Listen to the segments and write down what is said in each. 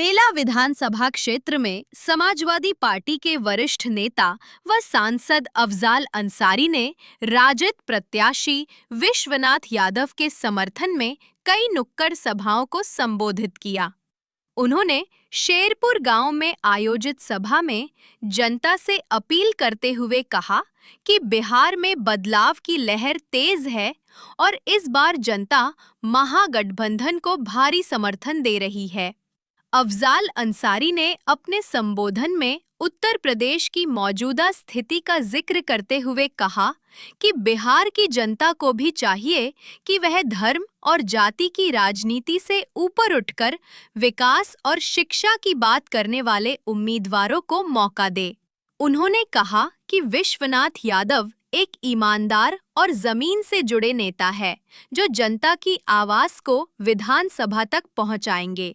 बेला विधानसभा क्षेत्र में समाजवादी पार्टी के वरिष्ठ नेता व सांसद अफजाल अंसारी ने राजद प्रत्याशी विश्वनाथ यादव के समर्थन में कई नुक्कड़ सभाओं को संबोधित किया। उन्होंने शेरपुर गांव में आयोजित सभा में जनता से अपील करते हुए कहा कि बिहार में बदलाव की लहर तेज है और इस बार जनता महागठबंधन को भारी समर्थन दे रही है। अफजाल अंसारी ने अपने संबोधन में उत्तर प्रदेश की मौजूदा स्थिति का जिक्र करते हुए कहा कि बिहार की जनता को भी चाहिए कि वह धर्म और जाति की राजनीति से ऊपर उठकर विकास और शिक्षा की बात करने वाले उम्मीदवारों को मौका दे। उन्होंने कहा कि विश्वनाथ यादव एक ईमानदार और जमीन से जुड़े नेता है जो जनता की आवाज को विधानसभा तक पहुंचाएंगे।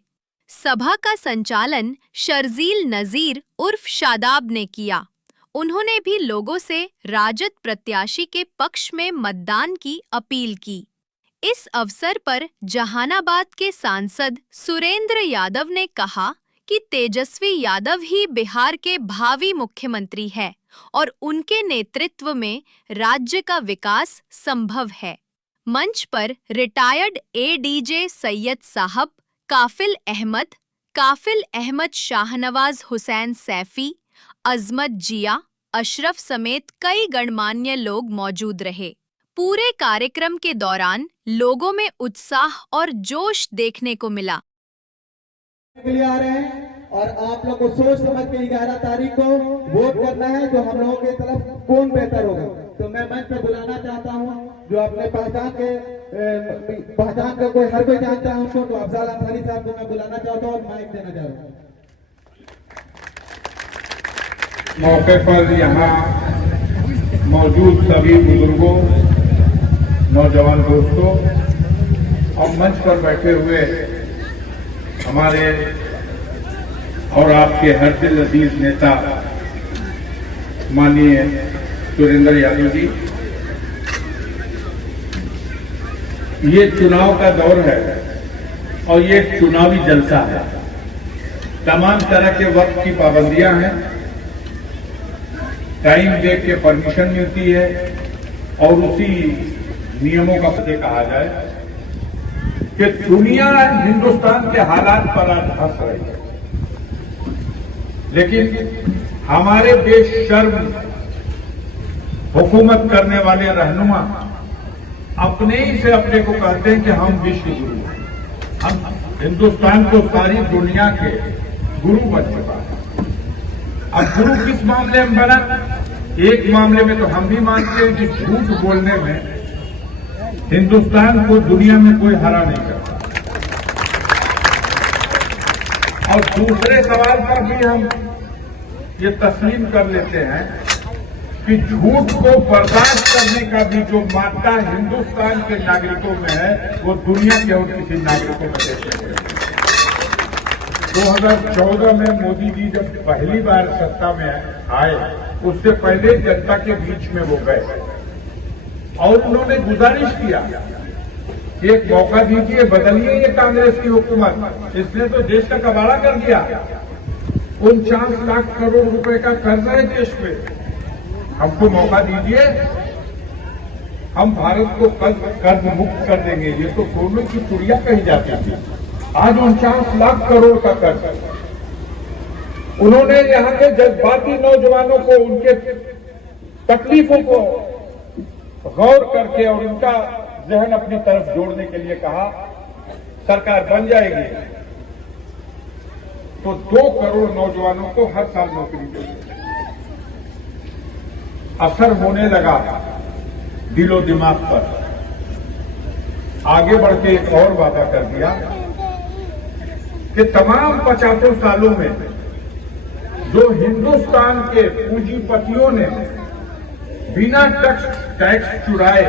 सभा का संचालन शर्जील नजीर उर्फ शादाब ने किया। उन्होंने भी लोगों से राजद प्रत्याशी के पक्ष में मतदान की अपील की। इस अवसर पर जहानाबाद के सांसद सुरेंद्र यादव ने कहा कि तेजस्वी यादव ही बिहार के भावी मुख्यमंत्री है और उनके नेतृत्व में राज्य का विकास संभव है। मंच पर रिटायर्ड एडीजे सैयद साहब, काफिल अहमद, शाहनवाज हुसैन सैफी, अजमत जिया, अशरफ समेत कई गणमान्य लोग मौजूद रहे। पूरे कार्यक्रम के दौरान लोगों में उत्साह और जोश देखने को मिला। के लिए आ रहे हैं और आप लोग को सोच समझ के 11 तारीख को वोट करना है जो हम लोगों की तरफ कौन बेहतर होगा। तो मैं मंच पे बुलाना चाहता हूं जो अपने पहचान का कोई हर कोई जानता है उनको, तो अफजाल अंसारी साहब को मैं बुलाना चाहता हूं और माइक देना चाहता हूं। मौके पर यहाँ मौजूद सभी बुजुर्गों, नौजवान दोस्तों और मंच पर बैठे हुए हमारे और आपके हर दिल अजीज नेता माननीय सुरेंद्र यादव जी, ये चुनाव का दौर है और ये चुनावी जलसा है। तमाम तरह के वक्त की पाबंदियां हैं, टाइम देख के परमिशन मिलती है और उसी नियमों का पते कहा जाए कि दुनिया हिंदुस्तान के हालात पर आज हंस रही है, लेकिन हमारे बेशर्म हुकूमत करने वाले रहनुमा अपने ही से अपने को कहते हैं कि हम विश्व गुरु हैं। हम हिंदुस्तान को सारी दुनिया के गुरु बन चुका है। अब गुरु किस मामले में बना? एक मामले में तो हम भी मानते हैं कि झूठ बोलने में हिंदुस्तान को दुनिया में कोई हरा नहीं करता, और दूसरे सवाल पर भी हम ये तस्लीम कर लेते हैं कि झूठ को बर्दाश्त करने का भी जो मात्रा हिंदुस्तान के नागरिकों में है वो दुनिया के और किसी नागरिकों में देखते हैं। 2014 में मोदी जी जब पहली बार सत्ता में आए उससे पहले जनता के बीच में वो गए और उन्होंने गुजारिश किया कि एक मौका दीजिए, बदलिए ये कांग्रेस की हुकूमत, इसने तो देश का कबाड़ा कर दिया। 49 लाख करोड़ रुपए का कर्ज है देश पे, हमको मौका दीजिए, हम भारत को कर्ज मुक्त कर देंगे। ये तो सोने की चिड़िया कही जाती थी, आज 49 लाख करोड़ का कर्ज। उन्होंने यहाँ के जज्बाती नौजवानों को उनके तकलीफों को गौर करके और उनका जहन अपनी तरफ जोड़ने के लिए कहा सरकार बन जाएगी तो 2 करोड़ नौजवानों को हर साल नौकरी देंगे। असर होने लगा दिलो दिमाग पर। आगे बढ़ के एक और वादा कर दिया कि तमाम 50 सालों में जो हिंदुस्तान के पूंजीपतियों ने बिना टैक्स चुराए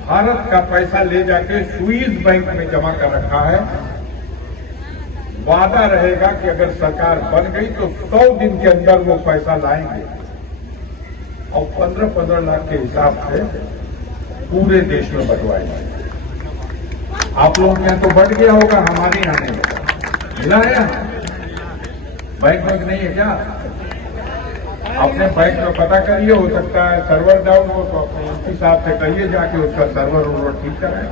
भारत का पैसा ले जाके स्विस बैंक में जमा कर रखा है, वादा रहेगा कि अगर सरकार बन गई तो 100 दिन के अंदर वो पैसा लाएंगे और 15-15 लाख के हिसाब से पूरे देश में बंटवाएंगे। आप लोगों के यहाँ तो बढ़ गया होगा, हमारे यहाँ नहीं होगा। मिला है? बैंक नहीं है क्या? अपने बैंक में पता करिए, हो सकता है सर्वर डाउन हो तो अपने एमपी साहब से कहिए जाके उसका सर्वर ठीक कराए।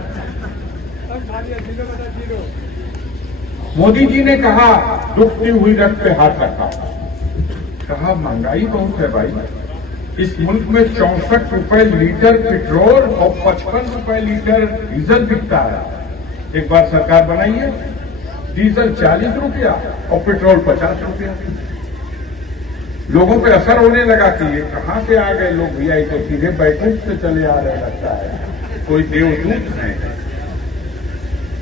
मोदी जी ने कहा, दुखती हुई रथ पे हाथ रखा, कहा महंगाई बहुत है भाई, इस मुल्क में 64 रुपए लीटर पेट्रोल और 55 रुपए लीटर डीजल बिकता है। एक बार सरकार बनाइए, डीजल 40 रुपया और पेट्रोल 50 रुपया। लोगों पे असर होने लगा कि ये कहां से आ गए लोग भैया, तो सीधे बैकुंठ से चले आ रहे लगता है, कोई देवदूत है।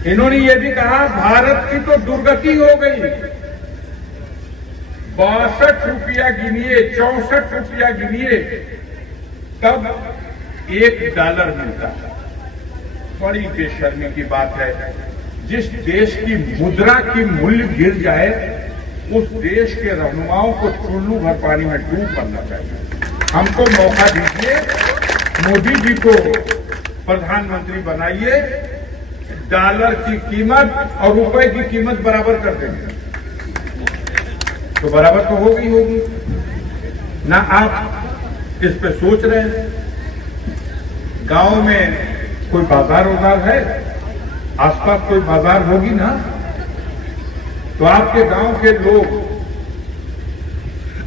इन्होंने ये भी कहा भारत की तो दुर्गति हो गई, 62 रुपया गिनिए, 64 रुपया गिनिए तब $1 मिलता है। बड़ी बेशर्मी की बात है, जिस देश की मुद्रा की मूल्य गिर जाए उस देश के रहनुमाओं को चुल्लू भर पानी में डूब करना चाहिए। हमको मौका दीजिए, मोदी जी को प्रधानमंत्री बनाइए, डॉलर की कीमत और रुपए की कीमत बराबर कर देंगे तो बराबर तो होगी ना। आप इस पे सोच रहे हैं? गांव में कोई बाजार उजार है, आसपास कोई बाजार होगी ना, तो आपके गांव के लोग,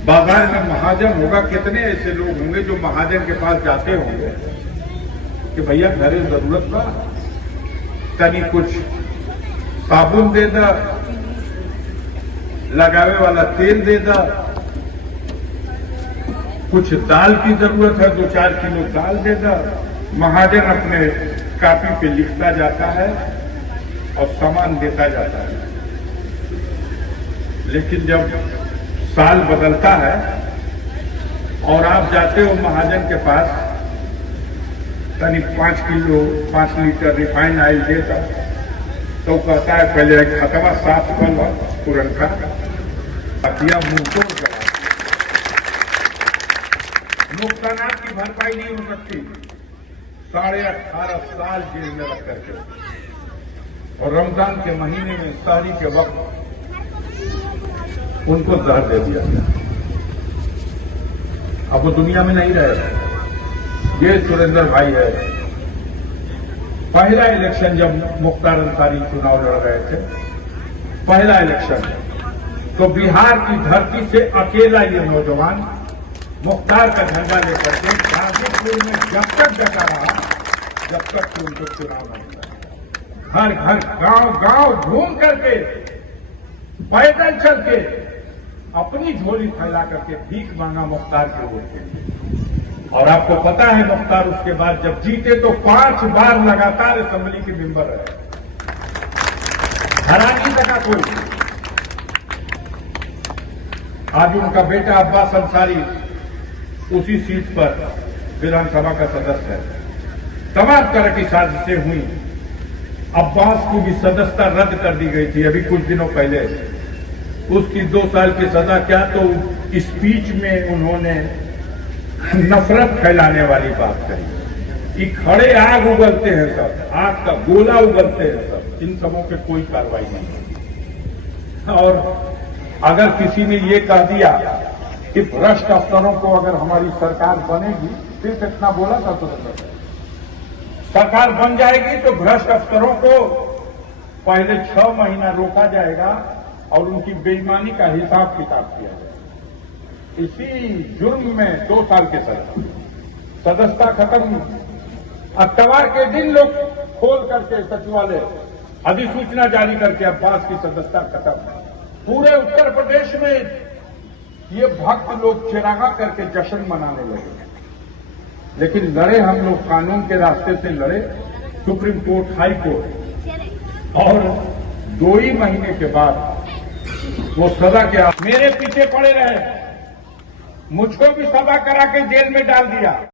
बाजार में महाजन होगा, कितने ऐसे लोग होंगे जो महाजन के पास जाते होंगे कि भैया घरे जरूरत बा, तनी कुछ साबुन दे दा, लगावे वाला तेल दे दा, कुछ दाल की जरूरत है, 2-4 किलो दाल दे दा। महाजन अपने कापी पे लिखता जाता है और सामान देता जाता है। लेकिन जब साल बदलता है और आप जाते हो महाजन के पास, तनी 5 लीटर रिफाइंड ऑयल देता, तो कहता है पहले खतवा साफ कर लो पुरनका, अतिया मुंह करा, नुकसानात की भरपाई नहीं हो सकती। 18.5 साल जेल में रख करके, और रमजान के महीने में सहरी के वक्त उनको जहर दे दिया। अब वो दुनिया में नहीं रहे। ये सुरेंद्र भाई है। पहला इलेक्शन जब मुख्तार अंसारी चुनाव लड़ रहे थे, पहला इलेक्शन, तो बिहार की धरती से अकेला ये नौजवान मुख्तार का झंडा लेकर के गाजीपुर में जब तक जता रहा, जब तक कि उनको चुनाव नहीं हुआ। हर घर गांव घूम करके, पैदल चल के, अपनी झोली फैला करके भीख मांगा मुख्तार के वोट के लिए। और आपको पता है मुख्तार उसके बाद जब जीते तो 5 बार लगातार असेंबली के मेंबर रहे, हरा नहीं सका कोई। आज उनका बेटा अब्बास अंसारी उसी सीट पर विधानसभा का सदस्य है। तमाम तरह की साजिशें हुई, अब्बास की भी सदस्यता रद्द कर दी गई थी अभी कुछ दिनों पहले। उसकी 2 साल की सजा, क्या तो स्पीच में उन्होंने नफरत फैलाने वाली बात कही कि खड़े आग उगलते हैं सब, आग का गोला उगलते हैं सब, इन सबों पे कोई कार्रवाई नहीं। और अगर किसी ने ये कह दिया कि भ्रष्ट अफसरों को अगर हमारी सरकार बनेगी, फिर कितना बोला था तो सरकार बन जाएगी तो भ्रष्ट अफसरों को पहले 6 महीना रोका जाएगा और उनकी बेईमानी का हिसाब किताब किया जाएगा। इसी जुर्म में 2 साल के सदस्यता खत्म। अक्टूबर के दिन लोग खोल करके सचिवालय अधिसूचना जारी करके अब्बास की सदस्यता खत्म। पूरे उत्तर प्रदेश में ये भक्त लोग चिरागा करके जश्न मनाने लगे। लेकिन लड़े हम लोग, कानून के रास्ते से लड़े, सुप्रीम कोर्ट, हाई कोर्ट, और 2 ही महीने के बाद वो सजा के मेरे पीछे पड़े रहे, मुझको भी सजा करा के जेल में डाल दिया।